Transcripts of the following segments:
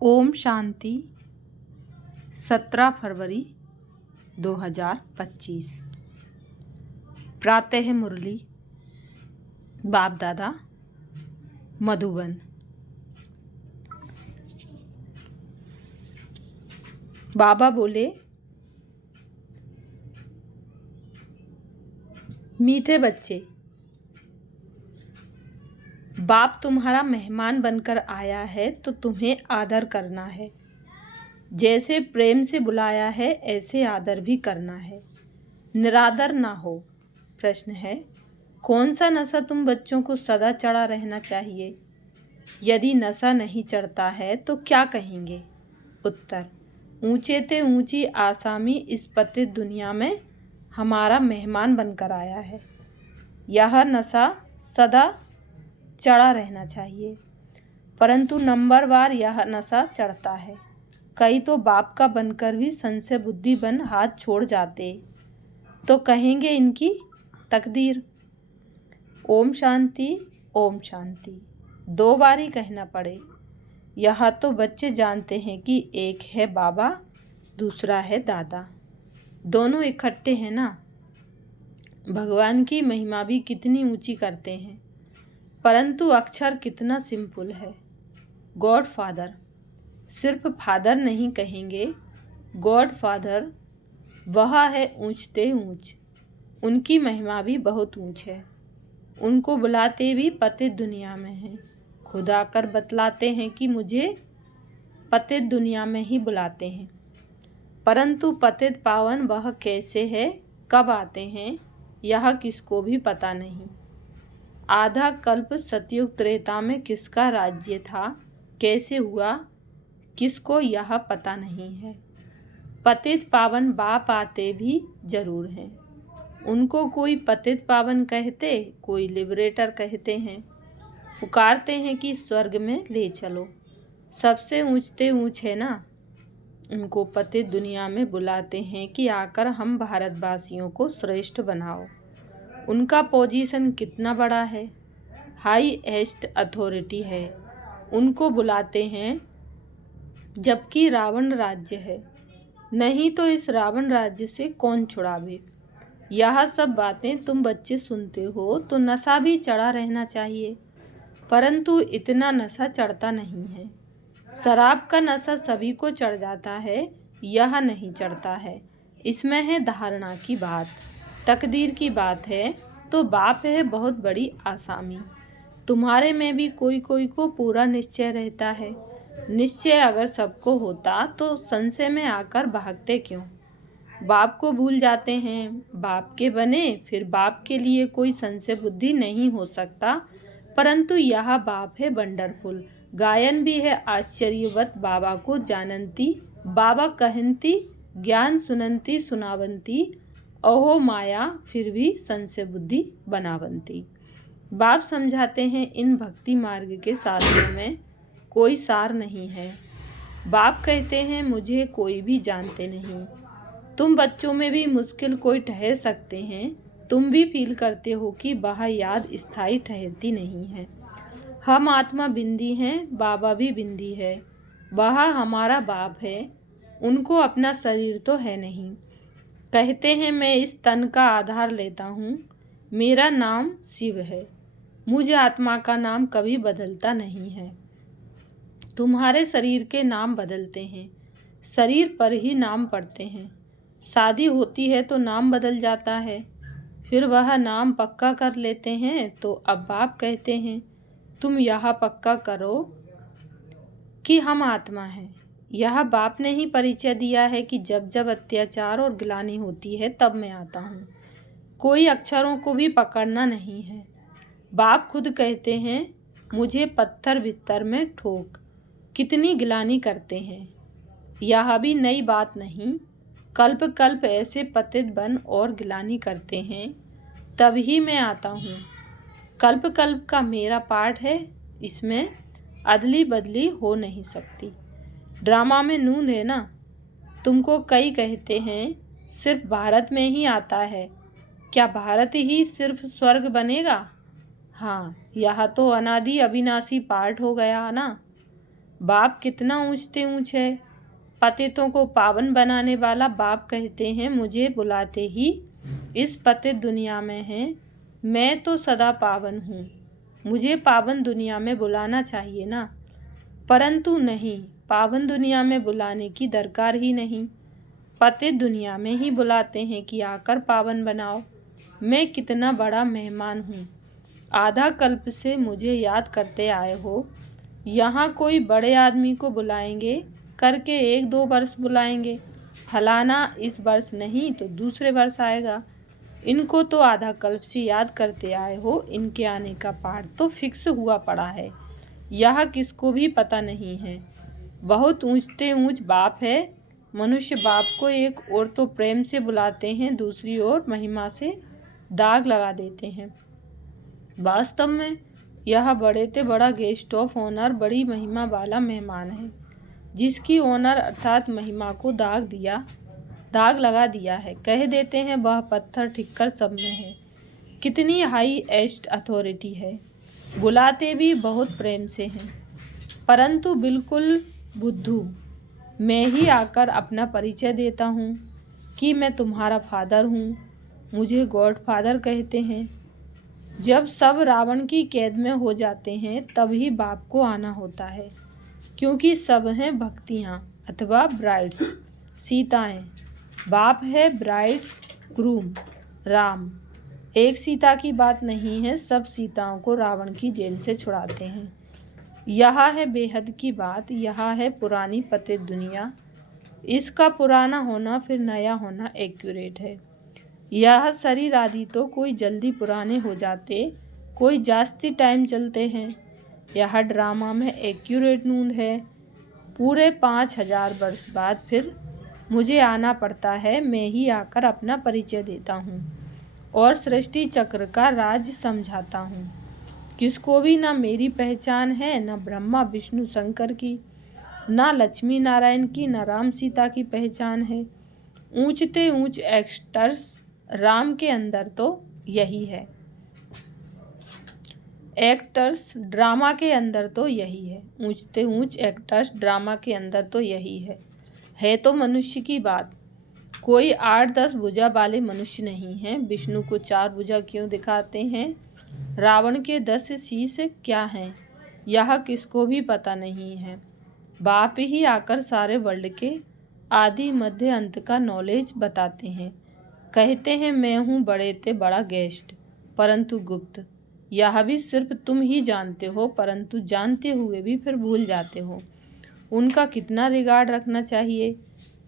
ओम शांति। 17 फरवरी 2025। प्रातः मुरली बाप दादा मधुबन। बाबा बोले, मीठे बच्चे, बाप तुम्हारा मेहमान बनकर आया है तो तुम्हें आदर करना है। जैसे प्रेम से बुलाया है ऐसे आदर भी करना है, निरादर ना हो। प्रश्न है, कौन सा नशा तुम बच्चों को सदा चढ़ा रहना चाहिए? यदि नशा नहीं चढ़ता है तो क्या कहेंगे? उत्तर, ऊंचे ते ऊंची आसामी इस पतित दुनिया में हमारा मेहमान बनकर आया है। यह नशा सदा चढ़ा रहना चाहिए, परंतु नंबरवार यह नशा चढ़ता है। कई तो बाप का बनकर भी संशय बुद्धि बन हाथ छोड़ जाते, तो कहेंगे इनकी तकदीर। ओम शांति, ओम शांति 2 बार ही कहना पड़े। यह तो बच्चे जानते हैं कि एक है बाबा, दूसरा है दादा, दोनों इकट्ठे हैं ना। भगवान की महिमा भी कितनी ऊंची करते हैं, परंतु अक्षर कितना सिंपल है। गॉड फादर, सिर्फ फादर नहीं कहेंगे, गॉड फादर वह है ऊंचते ऊंच। उनकी महिमा भी बहुत ऊंच है। उनको बुलाते भी पतित दुनिया में हैं। खुद आकर बतलाते हैं कि मुझे पतित दुनिया में ही बुलाते हैं, परंतु पतित पावन वह कैसे है, कब आते हैं, यह किसको भी पता नहीं। आधा कल्प सतयुग त्रेता में किसका राज्य था, कैसे हुआ, किसको यह पता नहीं है। पतित पावन बाप आते भी जरूर हैं। उनको कोई पतित पावन कहते, कोई लिबरेटर कहते हैं। पुकारते हैं कि स्वर्ग में ले चलो, सबसे ऊंचते ऊंच है ना। उनको पतित दुनिया में बुलाते हैं कि आकर हम भारतवासियों को श्रेष्ठ बनाओ। उनका पोजीशन कितना बड़ा है, हाईएस्ट अथॉरिटी है। उनको बुलाते हैं जबकि रावण राज्य है। नहीं तो इस रावण राज्य से कौन छुड़ावे। यह सब बातें तुम बच्चे सुनते हो तो नशा भी चढ़ा रहना चाहिए, परंतु इतना नशा चढ़ता नहीं है। शराब का नशा सभी को चढ़ जाता है, यह नहीं चढ़ता है। इसमें है धारणा की बात, तकदीर की बात है। तो बाप है बहुत बड़ी आसामी। तुम्हारे में भी कोई कोई को पूरा निश्चय रहता है। निश्चय अगर सबको होता तो संशय में आकर भागते क्यों? बाप को भूल जाते हैं। बाप के बने फिर बाप के लिए कोई संशय बुद्धि नहीं हो सकता, परंतु यह बाप है वंडरफुल। गायन भी है आश्चर्यवत बाबा को जानंती, बाबा कहंती ज्ञान सुनंती सुनावंती, अहो माया फिर भी संशय बुद्धि बनावंती। बाप समझाते हैं इन भक्ति मार्ग के साधनों में कोई सार नहीं है। बाप कहते हैं मुझे कोई भी जानते नहीं। तुम बच्चों में भी मुश्किल कोई ठहर सकते हैं। तुम भी फील करते हो कि वह याद स्थायी ठहरती नहीं है। हम आत्मा बिंदी हैं, बाबा भी बिंदी है। वह हमारा बाप है, उनको अपना शरीर तो है नहीं। कहते हैं मैं इस तन का आधार लेता हूँ, मेरा नाम शिव है। मुझ आत्मा का नाम कभी बदलता नहीं है। तुम्हारे शरीर के नाम बदलते हैं, शरीर पर ही नाम पड़ते हैं। शादी होती है तो नाम बदल जाता है, फिर वह नाम पक्का कर लेते हैं। तो अब बाप कहते हैं तुम यह पक्का करो कि हम आत्मा हैं। यह बाप ने ही परिचय दिया है कि जब जब अत्याचार और गिलानी होती है तब मैं आता हूँ। कोई अक्षरों को भी पकड़ना नहीं है। बाप खुद कहते हैं मुझे पत्थर भीतर में ठोक। कितनी गिलानी करते हैं, यह भी नई बात नहीं। कल्प कल्प ऐसे पतित बन और गिलानी करते हैं, तभी मैं आता हूँ। कल्प कल्प का मेरा पार्ट है, इसमें अदली बदली हो नहीं सकती। ड्रामा में नूंद है ना। तुमको कई कहते हैं सिर्फ भारत में ही आता है, क्या भारत ही सिर्फ स्वर्ग बनेगा? हाँ, यह तो अनादि अविनाशी पार्ट हो गया ना। बाप कितना ऊंचते ऊंच है। पतितों को पावन बनाने वाला बाप कहते हैं, मुझे बुलाते ही इस पतित दुनिया में है, मैं तो सदा पावन हूँ, मुझे पावन दुनिया में बुलाना चाहिए ना। परंतु नहीं, पावन दुनिया में बुलाने की दरकार ही नहीं, पतित दुनिया में ही बुलाते हैं कि आकर पावन बनाओ। मैं कितना बड़ा मेहमान हूँ, आधा कल्प से मुझे याद करते आए हो। यहाँ कोई बड़े आदमी को बुलाएंगे करके 1-2 वर्ष बुलाएंगे, फलाना इस वर्ष नहीं तो दूसरे वर्ष आएगा। इनको तो आधा कल्प से याद करते आए हो, इनके आने का पाठ तो फिक्स हुआ पड़ा है, यह किसको भी पता नहीं है। बहुत ऊंचते ऊंच बाप है। मनुष्य बाप को एक ओर तो प्रेम से बुलाते हैं, दूसरी ओर महिमा से दाग लगा देते हैं। वास्तव में यह बड़े ते बड़ा गेस्ट ऑफ ऑनर, बड़ी महिमा वाला मेहमान है, जिसकी ऑनर अर्थात महिमा को दाग लगा दिया है। कह देते हैं वह पत्थर ठिक्कर सब में है। कितनी हाई एस्ट अथॉरिटी है। बुलाते भी बहुत प्रेम से हैं, परंतु बिल्कुल बुद्धू। मैं ही आकर अपना परिचय देता हूँ कि मैं तुम्हारा फादर हूँ, मुझे गॉड फादर कहते हैं। जब सब रावण की कैद में हो जाते हैं तभी बाप को आना होता है, क्योंकि सब हैं भक्तियाँ अथवा ब्राइड्स, सीताएं। बाप है ब्राइड ग्रूम राम। एक सीता की बात नहीं है, सब सीताओं को रावण की जेल से छुड़ाते हैं। यह है बेहद की बात, यह है पुरानी पतित दुनिया। इसका पुराना होना फिर नया होना एक्यूरेट है। यह शरीर आदि तो कोई जल्दी पुराने हो जाते, कोई जास्ती टाइम चलते हैं। यह ड्रामा में एक्यूरेट नूंद है। पूरे 5000 वर्ष बाद फिर मुझे आना पड़ता है। मैं ही आकर अपना परिचय देता हूँ और सृष्टि चक्र का राज समझाता हूँ। किसको भी ना मेरी पहचान है, ना ब्रह्मा विष्णु शंकर की, ना लक्ष्मी नारायण की, ना राम सीता की पहचान है। ऊंचते ऊंच एक्टर्स राम के अंदर तो यही है, एक्टर्स ड्रामा के अंदर तो यही है। ऊंचते ऊंच एक्टर्स ड्रामा के अंदर तो यही है तो मनुष्य की बात। कोई 8-10 भुजा वाले मनुष्य नहीं हैं। विष्णु को 4 भुजा क्यों दिखाते हैं, रावण के 10 शीश क्या हैं, यह किसको भी पता नहीं है। बाप ही आकर सारे वर्ल्ड के आदि मध्य अंत का नॉलेज बताते हैं। कहते हैं मैं हूँ बड़े ते बड़ा गेस्ट, परंतु गुप्त। यह भी सिर्फ तुम ही जानते हो, परंतु जानते हुए भी फिर भूल जाते हो। उनका कितना रिगार्ड रखना चाहिए,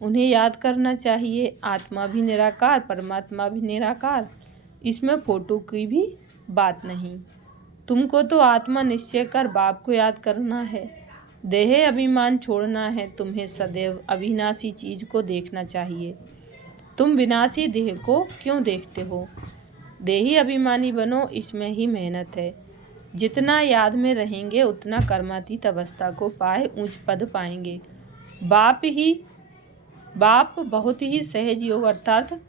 उन्हें याद करना चाहिए। आत्मा भी निराकार, परमात्मा भी निराकार, इसमें फोटो की भी बात नहीं। तुमको तो आत्मा निश्चय कर बाप को याद करना है। देह अभिमान छोड़ना है। तुम्हें सदैव अविनाशी चीज को देखना चाहिए। तुम विनाशी देह को क्यों देखते हो। देही अभिमानी बनो, इसमें ही मेहनत है। जितना याद में रहेंगे उतना कर्मातीत अवस्था को पाए ऊंच पद पाएंगे। बाप बहुत ही सहज योग अर्थात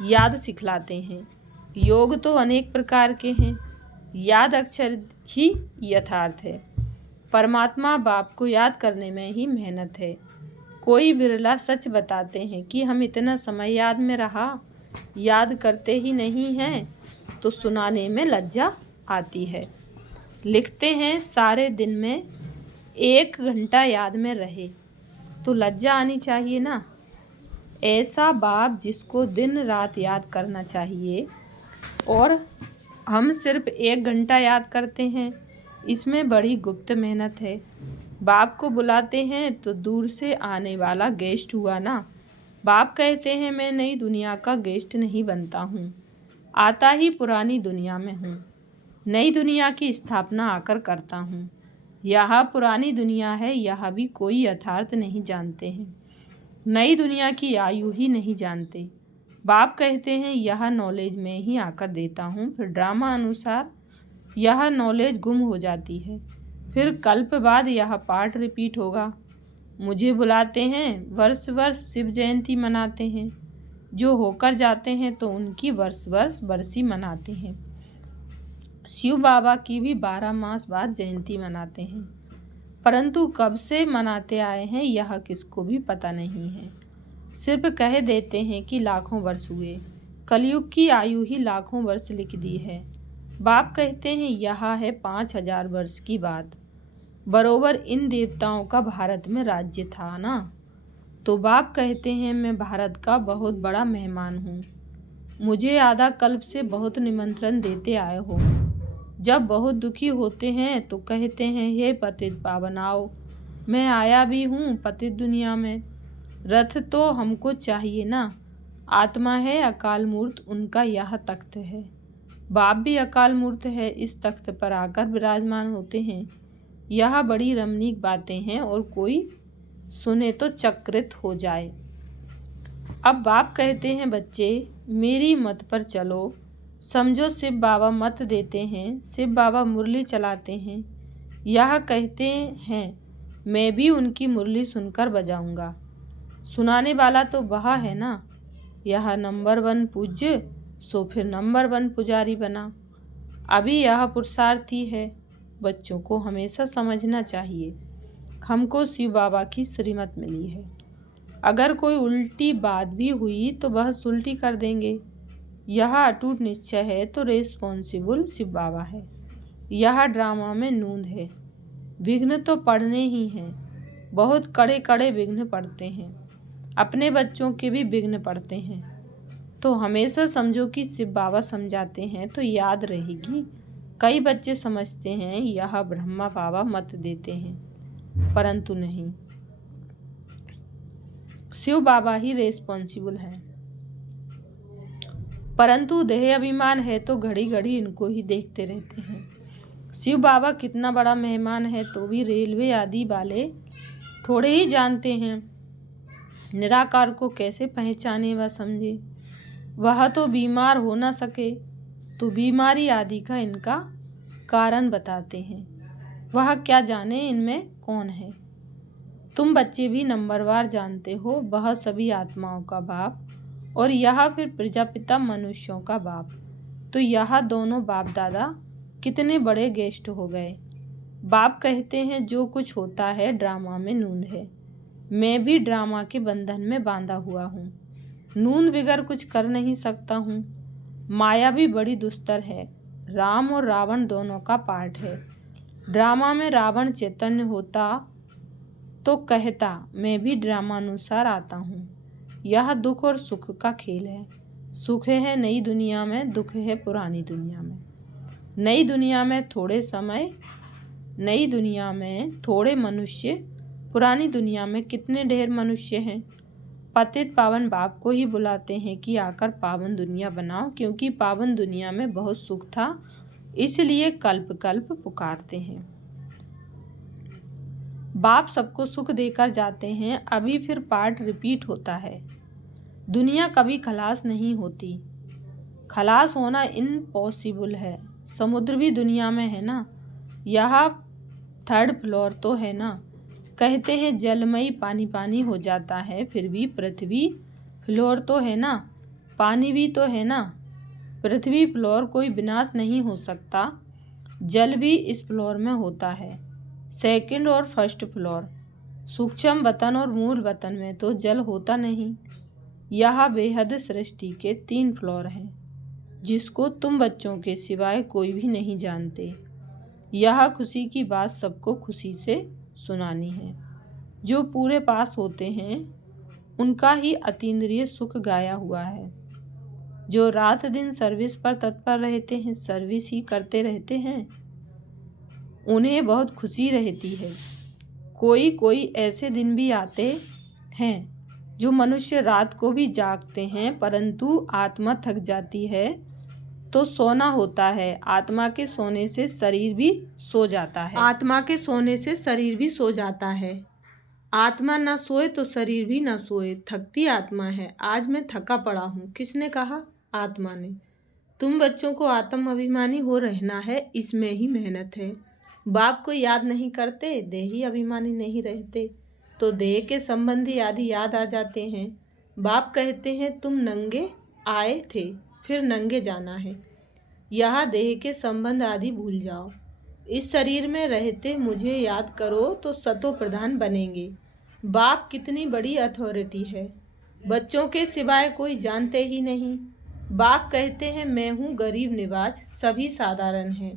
याद सिखलाते हैं। योग तो अनेक प्रकार के हैं, याद अक्षर ही यथार्थ है। परमात्मा बाप को याद करने में ही मेहनत है। कोई बिरला सच बताते हैं कि हम इतना समय याद में रहा, याद करते ही नहीं हैं, तो सुनाने में लज्जा आती है। लिखते हैं सारे दिन में 1 घंटा याद में रहे, तो लज्जा आनी चाहिए ना। ऐसा बाप जिसको दिन रात याद करना चाहिए और हम सिर्फ 1 घंटा याद करते हैं, इसमें बड़ी गुप्त मेहनत है। बाप को बुलाते हैं तो दूर से आने वाला गेस्ट हुआ ना। बाप कहते हैं मैं नई दुनिया का गेस्ट नहीं बनता हूँ, आता ही पुरानी दुनिया में हूँ। नई दुनिया की स्थापना आकर करता हूँ। यह पुरानी दुनिया है, यह भी कोई यथार्थ नहीं जानते हैं। नई दुनिया की आयु ही नहीं जानते। बाप कहते हैं यह नॉलेज मैं ही आकर देता हूँ। फिर ड्रामा अनुसार यह नॉलेज गुम हो जाती है। फिर कल्प बाद यह पाठ रिपीट होगा। मुझे बुलाते हैं, वर्ष वर्ष शिव जयंती मनाते हैं। जो होकर जाते हैं तो उनकी वर्ष वर्ष बरसी मनाते हैं। शिव बाबा की भी 12 मास बाद जयंती मनाते हैं। परंतु कब से मनाते आए हैं यह किसको भी पता नहीं है। सिर्फ कह देते हैं कि लाखों वर्ष हुए। कलयुग की आयु ही लाखों वर्ष लिख दी है। बाप कहते हैं यह है 5000 वर्ष की बात। बरोबर इन देवताओं का भारत में राज्य था ना। तो बाप कहते हैं मैं भारत का बहुत बड़ा मेहमान हूँ। मुझे आधा कल्प से बहुत निमंत्रण देते आए हो। जब बहुत दुखी होते हैं तो कहते हैं हे पतित पावन आओ। मैं आया भी हूँ पतित दुनिया में। रथ तो हमको चाहिए ना। आत्मा है अकाल मूर्त, उनका यह तख्त है। बाप भी अकाल मूर्त है, इस तख्त पर आकर विराजमान होते हैं। यह बड़ी रमणीक बातें हैं और कोई सुने तो चकित हो जाए। अब बाप कहते हैं बच्चे मेरी मत पर चलो। समझो शिव बाबा मत देते हैं। शिव बाबा मुरली चलाते हैं। यह कहते हैं मैं भी उनकी मुरली सुनकर बजाऊंगा। सुनाने वाला तो वह है ना। यह नंबर 1 पूज्य सो फिर नंबर 1 पुजारी बना। अभी यह पुरुषार्थी है। बच्चों को हमेशा समझना चाहिए हमको शिव बाबा की श्रीमत मिली है। अगर कोई उल्टी बात भी हुई तो वह उल्टी कर देंगे। यह अटूट निश्चय है तो रेस्पॉन्सिबल शिव बाबा है। यह ड्रामा में नूंद है। विघ्न तो पड़ने ही हैं। बहुत कड़े कड़े विघ्न पड़ते हैं। अपने बच्चों के भी विघ्न पड़ते हैं। तो हमेशा समझो कि शिव बाबा समझाते हैं तो याद रहेगी। कई बच्चे समझते हैं यह ब्रह्मा बाबा मत देते हैं, परंतु नहीं, शिव बाबा ही रेस्पॉन्सिबल हैं। परंतु देह अभिमान है तो घड़ी घड़ी इनको ही देखते रहते हैं। शिव बाबा कितना बड़ा मेहमान है तो भी रेलवे आदि वाले थोड़े ही जानते हैं निराकार को कैसे पहचाने व समझे। वह तो बीमार हो ना सके तो बीमारी आदि का इनका कारण बताते हैं। वह क्या जाने इनमें कौन है। तुम बच्चे भी नंबरवार जानते हो वह सभी आत्माओं का बाप और यह फिर प्रजापिता मनुष्यों का बाप। तो यह दोनों बाप दादा कितने बड़े गेस्ट हो गए। बाप कहते हैं जो कुछ होता है ड्रामा में नूंद है। मैं भी ड्रामा के बंधन में बांधा हुआ हूँ। नूंद बिगर कुछ कर नहीं सकता हूँ। माया भी बड़ी दुस्तर है। राम और रावण दोनों का पार्ट है। ड्रामा में रावण चैतन्य होता तो कहता मैं भी ड्रामानुसार आता हूँ। यह दुख और सुख का खेल है। सुख है नई दुनिया में, दुख है पुरानी दुनिया में। नई दुनिया में थोड़े मनुष्य, पुरानी दुनिया में कितने ढेर मनुष्य हैं। पतित पावन बाप को ही बुलाते हैं कि आकर पावन दुनिया बनाओ, क्योंकि पावन दुनिया में बहुत सुख था, इसलिए कल्प कल्प पुकारते हैं। बाप सबको सुख देकर जाते हैं। अभी फिर पार्ट रिपीट होता है। दुनिया कभी खलास नहीं होती। खलास होना इम्पॉसिबल है। समुद्र भी दुनिया में है ना। यह 3rd फ्लोर तो है ना। कहते हैं जलमयी पानी पानी हो जाता है, फिर भी पृथ्वी फ्लोर तो है ना। पानी भी तो है ना। पृथ्वी फ्लोर कोई विनाश नहीं हो सकता। जल भी इस फ्लोर में होता है। 2nd और 1st फ्लोर, सूक्ष्म वतन और मूल वतन में तो जल होता नहीं। यह बेहद सृष्टि के 3 फ्लोर हैं, जिसको तुम बच्चों के सिवाय कोई भी नहीं जानते। यह खुशी की बात सबको खुशी से सुनानी है। जो पूरे पास होते हैं उनका ही अतीन्द्रिय सुख गाया हुआ है। जो रात दिन सर्विस पर तत्पर रहते हैं, सर्विस ही करते रहते हैं, उन्हें बहुत खुशी रहती है। कोई कोई ऐसे दिन भी आते हैं जो मनुष्य रात को भी जागते हैं, परंतु आत्मा थक जाती है तो सोना होता है। आत्मा के सोने से शरीर भी सो जाता है। आत्मा के सोने से शरीर भी सो जाता है। आत्मा ना सोए तो शरीर भी ना सोए। थकती आत्मा है। आज मैं थका पड़ा हूँ। किसने कहा? आत्मा ने। तुम बच्चों को आत्म अभिमानी हो रहना है, इसमें ही मेहनत है। बाप को याद नहीं करते, देही अभिमानी नहीं रहते, तो देह के संबंधी आदि याद आ जाते हैं। बाप कहते हैं तुम नंगे आए थे, फिर नंगे जाना है। यह देह के संबंध आदि भूल जाओ। इस शरीर में रहते मुझे याद करो तो सतो प्रधान बनेंगे। बाप कितनी बड़ी अथॉरिटी है, बच्चों के सिवाय कोई जानते ही नहीं। बाप कहते हैं मैं हूँ गरीब निवाज, सभी साधारण हैं।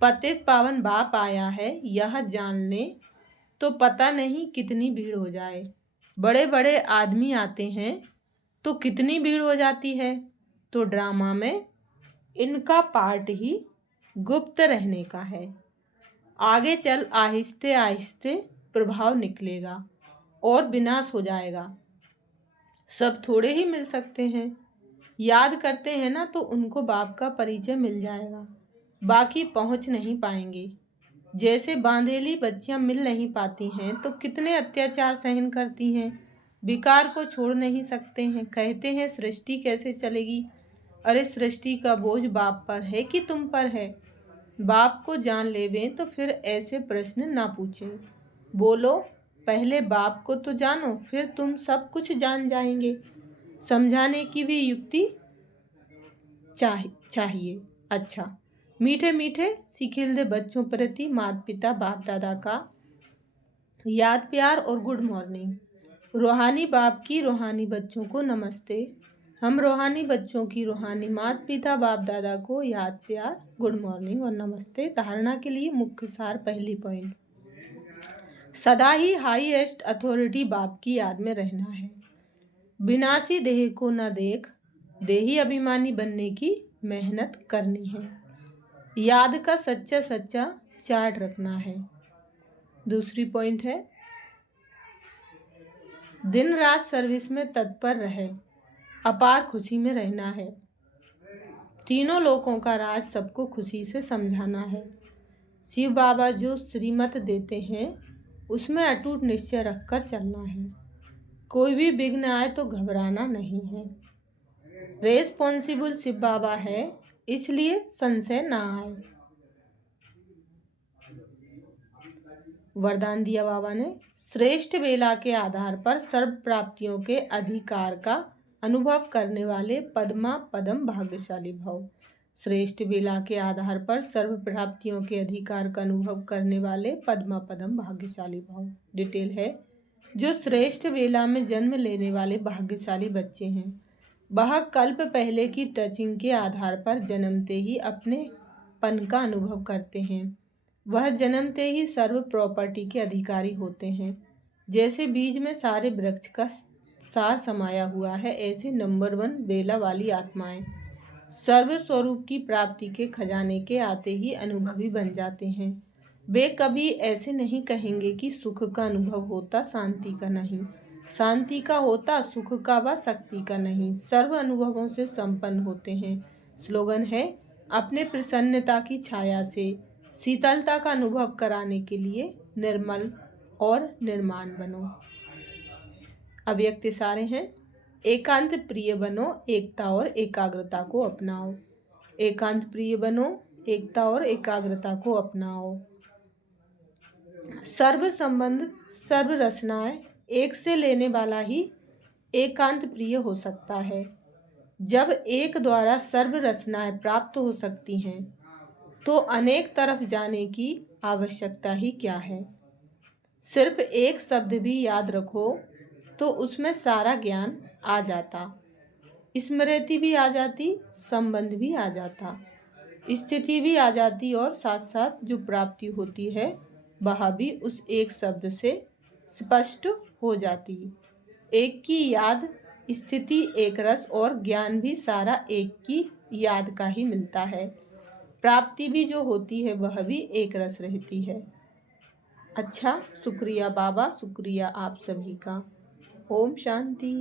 पतित पावन बाप आया है, यह जानने तो पता नहीं कितनी भीड़ हो जाए। बड़े बड़े आदमी आते हैं तो कितनी भीड़ हो जाती है। तो ड्रामा में इनका पार्ट ही गुप्त रहने का है। आगे चल आहिस्ते आहिस्ते प्रभाव निकलेगा और विनाश हो जाएगा। सब थोड़े ही मिल सकते हैं। याद करते हैं ना तो उनको बाप का परिचय मिल जाएगा, बाकी पहुंच नहीं पाएंगे। जैसे बांधेली बच्चियां मिल नहीं पाती हैं तो कितने अत्याचार सहन करती हैं, विकार को छोड़ नहीं सकते हैं। कहते हैं सृष्टि कैसे चलेगी। अरे सृष्टि का बोझ बाप पर है कि तुम पर है। बाप को जान लेवें तो फिर ऐसे प्रश्न ना पूछें। बोलो पहले बाप को तो जानो, फिर तुम सब कुछ जान जाएंगे। समझाने की भी युक्ति चाहिए। अच्छा, मीठे मीठे सिखिलदे बच्चों प्रति माता पिता बाप दादा का याद प्यार और गुड मॉर्निंग। रूहानी बाप की रूहानी बच्चों को नमस्ते। हम रूहानी बच्चों की रूहानी माता पिता बाप दादा को याद प्यार गुड मॉर्निंग और नमस्ते। धारणा के लिए मुख्य सार। पहली पॉइंट, सदा ही हाईएस्ट अथॉरिटी बाप की याद में रहना है। विनाशी देह को न देख देही अभिमानी बनने की मेहनत करनी है। याद का सच्चा सच्चा चार्ट रखना है। दूसरी पॉइंट है, दिन रात सर्विस में तत्पर रहे, अपार खुशी में रहना है। तीनों लोकों का राज सबको खुशी से समझाना है। शिव बाबा जो श्रीमत देते हैं उसमें अटूट निश्चय रखकर चलना है। कोई भी विघ्न आए तो घबराना नहीं है। रेस्पॉन्सिबल शिव बाबा है, इसलिए संशय ना आए। वरदान दिया बाबा ने, श्रेष्ठ वेला के आधार पर सर्व प्राप्तियों के अधिकार का अनुभव करने वाले पद्मा पदम भाग्यशाली भव। श्रेष्ठ वेला के आधार पर सर्व प्राप्तियों के अधिकार का अनुभव करने वाले पद्मा पदम भाग्यशाली भव। डिटेल है, जो श्रेष्ठ वेला में जन्म लेने वाले भाग्यशाली बच्चे हैं वह कल्प पहले की टचिंग के आधार पर जन्मते ही अपने पन का अनुभव करते हैं। वह जन्मते ही सर्व प्रॉपर्टी के अधिकारी होते हैं। जैसे बीज में सारे वृक्ष का सार समाया हुआ है, ऐसे नंबर 1 बेला वाली आत्माएं सर्व स्वरूप की प्राप्ति के खजाने के आते ही अनुभवी बन जाते हैं। वे कभी ऐसे नहीं कहेंगे कि सुख का अनुभव होता शांति का नहीं, शांति का होता सुख का व शक्ति का नहीं। सर्व अनुभवों से संपन्न होते हैं। स्लोगन है, अपने प्रसन्नता की छाया से शीतलता का अनुभव कराने के लिए निर्मल और निर्माण बनो। अव्यक्त सारे हैं, एकांत प्रिय बनो, एकता और एकाग्रता को अपनाओ। एकांत प्रिय बनो, एकता और एकाग्रता को अपनाओ। सर्व संबंध सर्व रचनाएं एक से लेने वाला ही एकांत प्रिय हो सकता है। जब एक द्वारा सर्व रचनाएं प्राप्त हो सकती हैं तो अनेक तरफ जाने की आवश्यकता ही क्या है। सिर्फ एक शब्द भी याद रखो तो उसमें सारा ज्ञान आ जाता, स्मृति भी आ जाती, संबंध भी आ जाता, स्थिति भी आ जाती और साथ साथ जो प्राप्ति होती है वह भी उस एक शब्द से स्पष्ट हो जाती। एक की याद, स्थिति एक रस और ज्ञान भी सारा एक की याद का ही मिलता है। प्राप्ति भी जो होती है वह भी एक रस रहती है। अच्छा, शुक्रिया बाबा, शुक्रिया आप सभी का। ओम शांति।